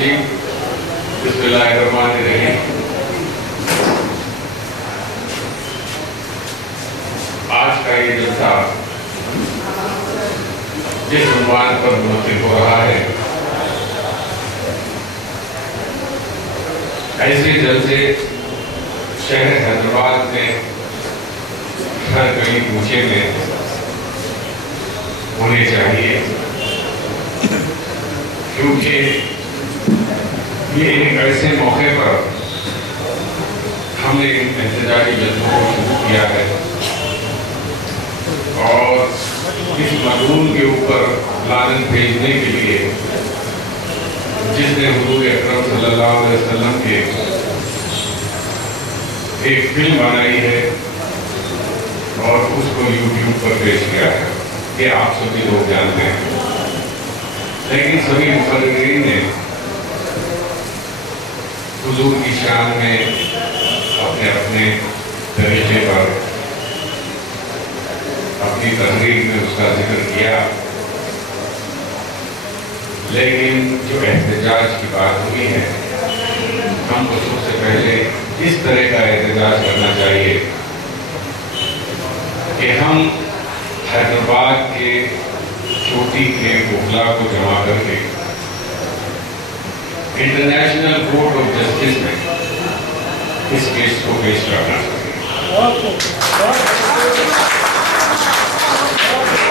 الرجیم بسم اللہ الرحمن الرحیم۔ آج کا یہ جلسہ جس عنوان پر منعقد ہو رہا ہے، ایسے جلسے شہر حیدرآباد میں ہر گلی کوچے میں ہونے چاہیے، کیونکہ یہ ایک ایسے موقع پر ہم نے احتجاجی جلسوں کو شروع کیا ہے اور اس مظلوم کے اوپر لعنت بھیجنے کے لیے جس نے حضور اکرم صلی اللہ علیہ وسلم کے ایک فلم بنائی ہے اور اس کو یوٹیوب پر پیش کیا ہے، یہ آپ سبھی لوگ جانتے ہیں، لیکن سبھی مفکرین نے حضور کی شان میں اپنے اپنے طریقے پر اپنی تحریر میں اس کا ذکر کیا، لیکن جو احتجاج کی بات ہوئی ہے، ہم کو سب سے پہلے اس طرح کا احتجاج کرنا چاہیے کہ ہم حیدرآباد کے چوٹی کے وکلا کو جمع کر کے انٹرنیشنل کورٹ آف جسٹس میں اس کیس کو پیش کرنا چاہیے،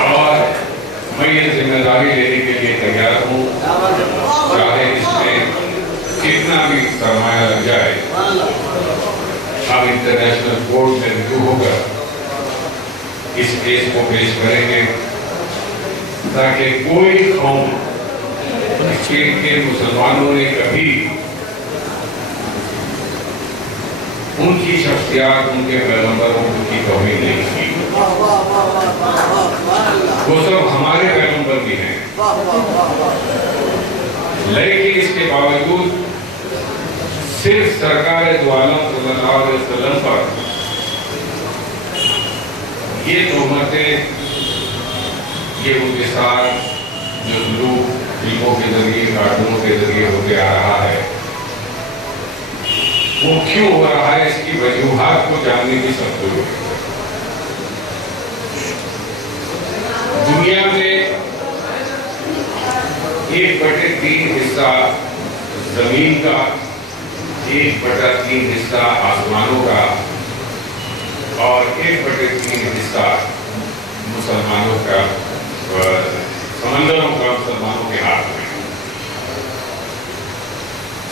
اور میں یہ ذمہ داری لینے کے لیے تیار ہوں، چاہے اس میں کتنا بھی سرمایہ لگ جائے، ہم انٹرنیشنل کورٹ میں رجوع ہو کر اس کیس کو پیش کریں گے تاکہ کوئی قوم کے مسلمانوں نے کبھی ان کی شخصیات، ان کے پیغمبروں کی توہین نہیں کی۔ وہ سب ہمارے پیغمبر بھی ہیں، لیکن اس کے باوجود صرف سرکار دو عالم صلی اللہ علیہ وسلم پر یہ تہمتیں، یہ انتصار جو لوگ فلموں کے ذریعے، کارٹونوں کے ذریعے ہوتے آ رہا ہے، وہ کیوں ہو رہا ہے؟ اس کی وجوہات کو جاننے کی سب ضرورت ہے۔ دنیا میں 1/3 حصہ زمین کا، 1/3 حصہ آسمانوں کا اور 1/3 حصہ مسلمانوں کا، سمندروں کا مسلمانوں کے ہاتھ میں۔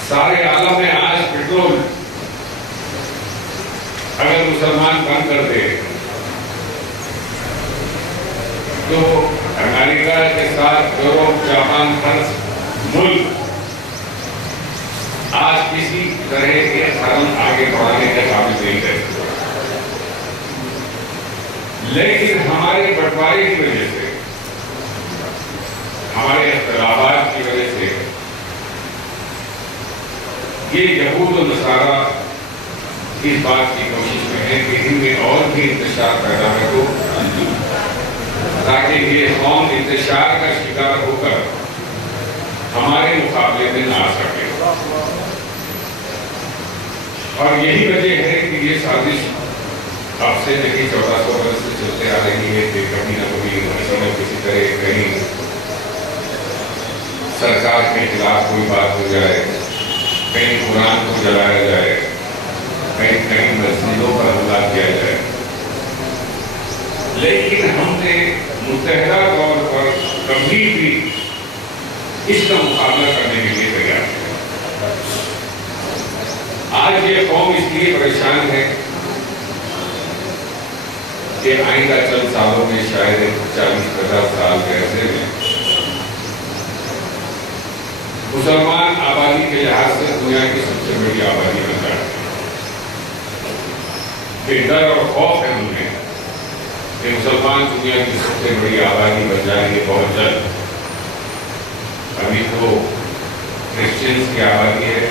سارے عالم میں آج پیٹرول اگر مسلمان بند کر دے تو امریکہ کے ساتھ یورپ، جاپان، ہر ملک آج کسی طرح کے قدم آگے بڑھانے کے قابل نہیں ہے، لیکن ہمارے بٹوارے کی وجہ سے، ہمارے اختلافات کی وجہ سے یہ یہود و نصارہ اس بات کی کوشش میں ہے کہ ان میں اور بھی انتشار پیدا ہو تاکہ یہ قوم انتشار کا شکار ہو کر ہمارے مقابلے میں نہ آ سکے، اور یہی وجہ ہے کہ یہ سازش اب سے نہیں 1400 برس سے چلتے آ رہی ہے کہ کبھی نہ کبھی کسی نہ کسی طرح کہیں سرکار کے خلاف کوئی بات ہو جائے، کہیں قرآن کو جلایا جائے، کہیں مسجدوں پر حملہ کیا جائے، لیکن ہم نے متحدہ طور پر کبھی بھی اس کا مقابلہ کرنے کے لیے تیار ہے۔ آج یہ قوم اس لیے پریشان ہے کہ آئندہ چند سالوں میں شاید 40-50 سال کے عرصے میں مسلمان آبادی کے لحاظ سے دنیا کی سب سے بڑی آبادی بن جائے، کہ ڈر اور خوف ہے ہم میں کہ مسلمان دنیا کی سب سے بڑی آبادی بن جائیں گے بہت جلد۔ ابھی تو کرسچنز کی آبادی ہے،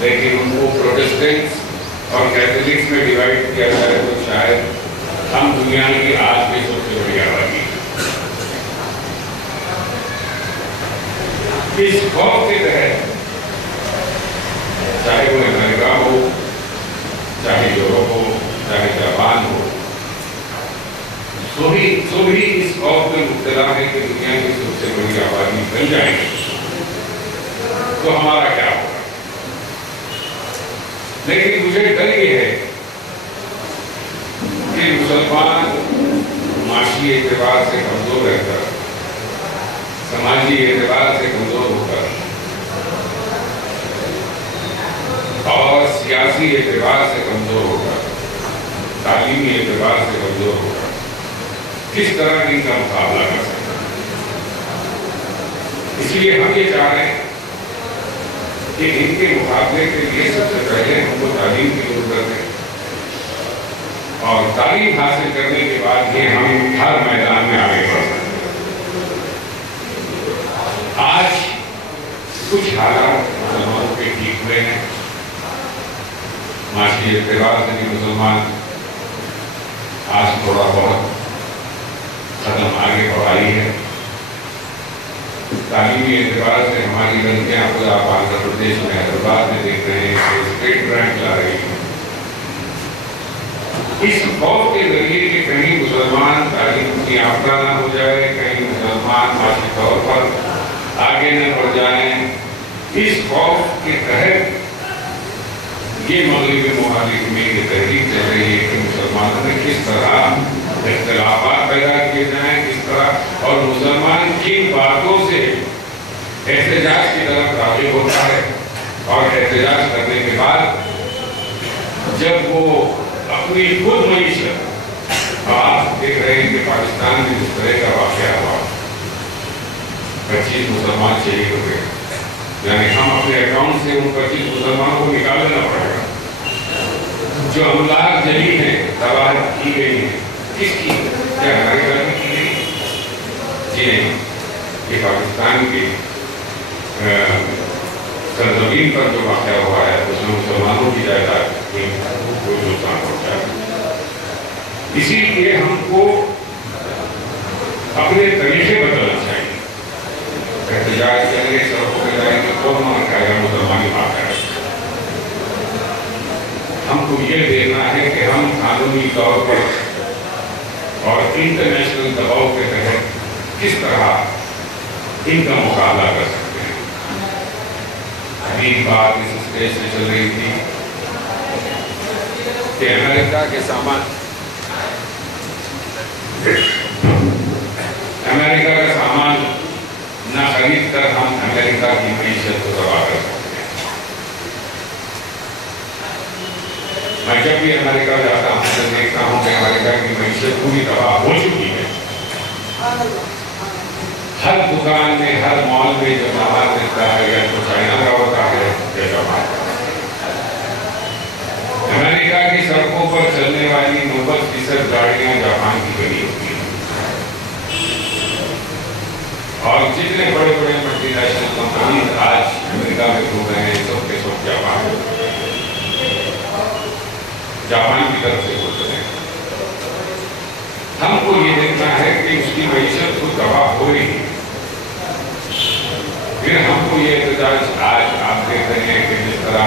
لیکن ان کو پروٹسٹنٹس اور کیتھولکس میں ڈیوائیڈ کیا جائے تو شاید ہم دنیا کی آج کی سب سے بڑی آبادی ہے۔ اس خوف کے تحت چاہے وہ امریکہ ہو، چاہے یورپ ہو، چاہے جاپان ہو، سبھی اس خوف میں مبتلا ہے کہ دنیا کی سب سے بڑی آبادی بن جائے گی تو ہمارا کیا ہوگا۔ لیکن مجھے ڈر یہ ہے کہ مسلمان معاشی اعتبار سے کمزور رہ کر، سماجی اعتبار سے کمزور ہو کر اور سیاسی اعتبار سے کمزور ہو کر، تعلیمی اعتبار سے کمزور ہو کر کس طرح ان کا مقابلہ کر سکتے ہیں۔ اس لیے ہم یہ چاہ رہے ہیں کہ ان کے مقابلے کے لیے سب سے پہلے ہم کو تعلیم کی ضرورت ہے، اور تعلیم حاصل کرنے کے بعد ہی ہم ہر میدان میں آگے بڑھ سکتے ہیں۔ آج کچھ حالات مسلمانوں کے ٹھیک ہوئے ہیں، معاشی اعتبار سے بھی مسلمان آج تھوڑا بہت قدم آگے بڑھائی ہے، تعلیمی اعتبار سے ہماری لڑکیاں خود آپ آندھرا پردیش میں حیدرآباد میں دیکھ رہے ہیں کہ اسٹیٹ رینک لا رہی ہیں۔ اس خوف کے ذریعے کہ کہیں مسلمان تعلیم کی یافتہ نہ ہو جائے، کہیں مسلمان معاشی طور پر آگے نہ بڑھ جائیں، اس خوف کے تحت یہ مغربی ممالک میں یہ تحریک چل رہی ہے کہ مسلمانوں میں کس طرح اختلافات پیدا کیے جائیں، کس طرح، اور مسلمان کن باتوں سے احتجاج کی طرف راغب ہوتا ہے، اور احتجاج کرنے کے بعد جب وہ اپنی خود معیشت، آپ دیکھ رہے ہیں کہ پاکستان میں جس طرح کا واقعہ ہوا، 25 مسلمان شہید ہو گئے، یعنی ہم اپنے اکاؤنٹ سے ان 25 مسلمانوں کو نکال لینا پڑے گا۔ جو املاک جلی ہیں، تباہ کی گئی ہیں، کس کی؟ کیا امریکہ میں کی گئی؟ جی نہیں، یہ پاکستان کی سرزمین پر جو واقعہ ہوا ہے اس میں مسلمانوں کی جائیداد کو نقصان پہنچا ہے۔ اسی لیے ہم کو اپنے طریقے بدلنا چاہیے۔ احتجاج کریں گے، سڑکوں پہ جائیں گے، کون مان کھائے گا؟ مسلمان ہی بات ہے۔ ہم کو یہ دیکھنا ہے کہ ہم قانونی طور پر اور انٹرنیشنل دباؤ کے تحت کس طرح ان کا مقابلہ کر سکتے ہیں۔ ابھی بات اس اسٹیج سے چل رہی تھی کہ امریکہ کے سامان، امریکہ کا سامان نہ خرید کر ہم امریکہ کی معیشت کو تباہ کر سکتے ہیں۔ میں جب بھی امریکہ جاتا ہوں تو دیکھتا ہوں کہ امریکہ کی معیشت پوری تباہ ہو چکی ہے۔ ہر دکان میں، ہر مال میں جو سامان ملتا ہے یا تو چائنا کا ہوتا ہے یا جاپان کا۔ امریکہ کی سڑکوں پر چلنے والی 90% گاڑیاں جاپان کی بنی ہوتی ہیں، اور جتنے بڑے بڑے ملٹی نیشنل کمپنیز آج امریکہ میں گھوم رہے ہیں سب کے سب جاپان کی طرف سے ہوتے ہیں۔ ہم کو یہ دیکھنا ہے کہ اس کی معیشت کو تباہ ہو رہی ہے۔ پھر ہم کو یہ احتجاج آج آپ دیکھ رہے ہیں کہ جس طرح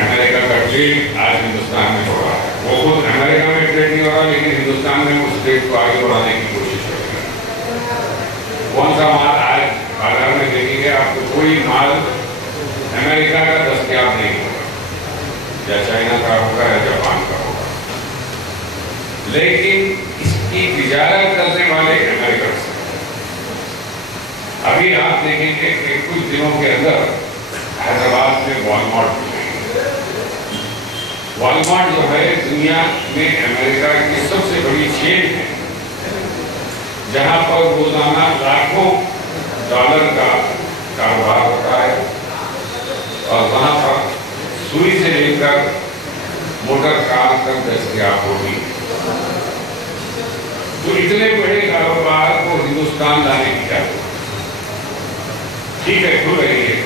امریکہ کا ٹریڈ آج ہندوستان میں ہو رہا ہے، وہ خود امریکہ میں ٹریڈ نہیں ہو رہا لیکن ہندوستان میں اس ٹریڈ کو آگے بڑھانے کی کوشش کر رہے ہیں۔ کون سا مال آج بازار میں دیکھیں گے آپ کو کوئی مال امریکہ کا دستیاب نہیں ہوگا، یا چائنا کا ہوگا یا جاپان کا ہوگا، لیکن اس کی تجارت کرنے والے امریکہ سے۔ ابھی آپ دیکھیں گے کہ کچھ دنوں کے اندر حیدرآباد میں والمارٹ جو ہے دنیا میں امریکہ کی سب سے بڑی چین ہے، جہاں پر روزانہ لاکھوں ڈالر کا کاروبار ہوتا ہے، اور وہاں پر سوئی سے لے کر موٹر کار تک دستیاب ہوگی۔ تو اتنے بڑے کاروبار کو ہندوستان لانے کی کیا ضرورت؟ ٹھیک ہے، کھل رہی ہے،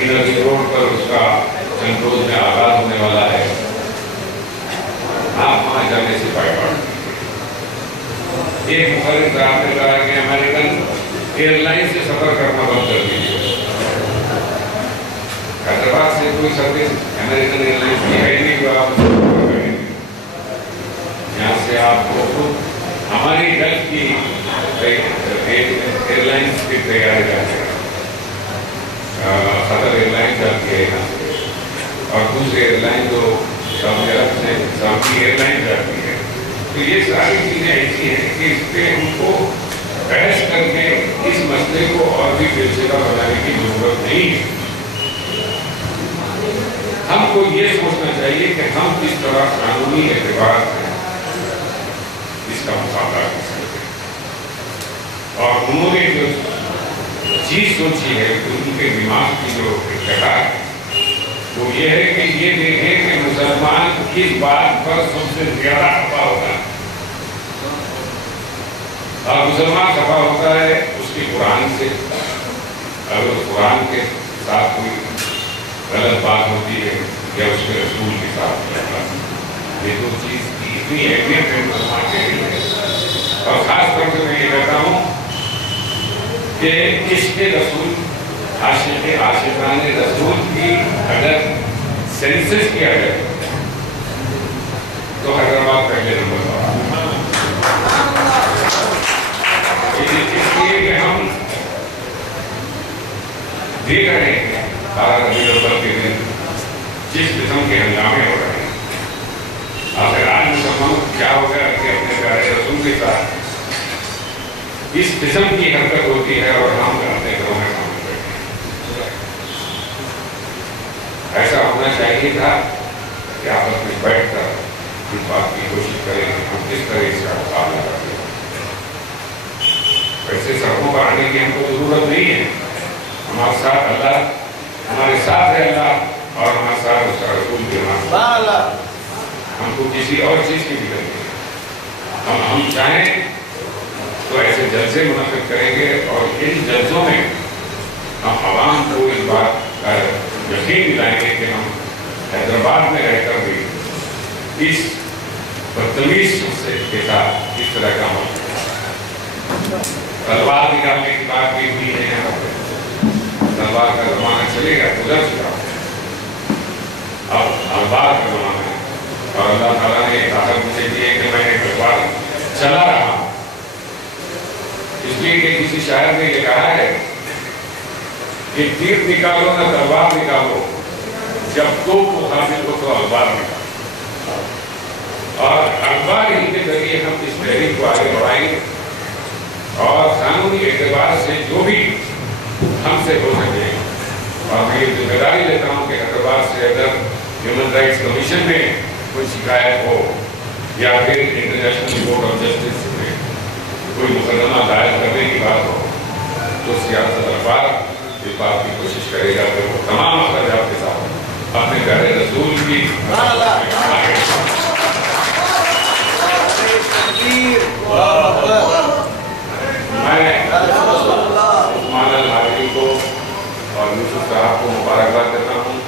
انرجی روڈ پر اس کا چند روز میں آغاز ہونے والا ہے، آپ وہاں جانے سے فائدہ ایک مخالف صاحب نے کہا کہ امریکن ایئر لائن سے سفر کرنا بند کر دیجیے. حیدرآباد سے کوئی سروس امریکن ایئر لائن کی ہے نہیں جو آپ سفر کریں گے. یہاں سے آپ کو خود ہماری گلف کی ایئر لائنس کی تیاری جاتی ہے. قطر ایئر لائن جاتی ہے یہاں سے, اور دوسری ایئر لائن جو سعودی عرب سے سعودی ایئر لائن جاتی ہے. تو یہ ساری چیزیں ایسی ہیں کہ اس پہ ہم کو بحث کر کے اس مسئلے کو اور بھی پیچیدہ بنانے کی ضرورت نہیں ہے. ہم کو یہ سوچنا چاہیے کہ ہم کس طرح قانونی اعتبار سے اس کا مقابلہ کر سکتے ہیں. اور انہوں نے جو چیز سوچی ہے کہ ان کے دماغ کی جو ابتدا ہے وہ یہ ہے کہ یہ دیکھیں کہ مسلمان کس بات پر سب سے زیادہ خفا ہوتا ہے. اور مسلمان خفا ہوتا ہے اس کی قرآن سے. اگر قرآن کے ساتھ کوئی غلط بات ہوتی ہے یا اس کے رسول کے ساتھ, یہ دو چیز کی اتنی اہمیت ہے مسلمان کے لیے. اور خاص طور سے میں یہ کہتا ہوں کہ عشق رسول, عاشقان رسول کی اگر سینسس کیا جائے تو حیدرآباد پہلے نمبر پر. اس لیے کہ ہم دیکھ رہے ہیں 12 ربیع الاول کے دن جس قسم کے ہنگامے ہو رہے ہیں. آخر آج مسلمانوں کو کیا ہو گیا کہ اپنے پیارے رسول کے ساتھ اس قسم کی حرکت ہوتی ہے اور ہم اپنے گھروں میں کام کرتے ہیں. ایسا ہونا چاہیے تھا کہ آپس میں بیٹھ کر اس بات کی کوشش کریں کہ ہم کس طرح اس کا مقابلہ کرتے ہیں. ویسے سڑکوں پر آنے کی ہم کو ضرورت نہیں ہے. ہمارے ساتھ اللہ, ہمارے ساتھ ہے اللہ, اور ہمارے ساتھ اس کا رسول بھی ہمارے ساتھ. ہم کو کسی اور چیز کی فکر نہیں ہے. ہم چاہیں تو ایسے جلسے منعقد کریں گے اور ان جلسوں میں ہم عوام کو اس بات کا یقین دلائیں گے کہ ہم حیدرآباد میں رہ کر بھی اس بدتمیز شخص کے ساتھ اس طرح کا عمل کریں. تلوار نکالنے کی بات بھی ہوئی ہے یہاں پہ. تلوار کا زمانہ چلے گا, گزر چکا. اب تلوار کا زمانہ ہے اور اللہ تعالیٰ نے طاقت مجھے دی ہے کہ میں نے تلوار چلا رہا ہوں. اس لیے کہ کسی شاعر نے یہ کہا ہے کہ تیر نکالو نہ تلوار نکالو, جب تو حاصل ہو تو اخبار نکالو. اور اخبار ہی کے ذریعے ہم اس تحریک کو آگے بڑھائیں گے اور قانونی اعتبار سے جو بھی ہم سے ہو سکے. اور میں یہ ذمہ داری لیتا ہوں کہ حیدرآباد سے اگر ہیومن رائٹس کمیشن میں کوئی شکایت ہو یا پھر انٹرنیشنل کورٹ آف جسٹس میں کوئی مقدمہ دائر کرنے کی بات ہو تو سیاست اخبار اس بات کی کوشش کرے گا کہ وہ تمام اخراجات کے ساتھ اپنے پیارے رسول کی میں عثمان الحاجی کو اور یوسف صاحب کو مبارکباد دیتا ہوں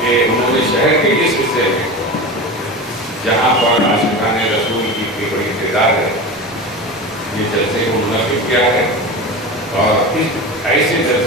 کہ انہوں نے شہر کے اس حصے میں جہاں پر عاشقان رسول کی بڑی تعداد ہے یہ جلسے کو منعقد کیا ہے. اور اس ایسے جلسے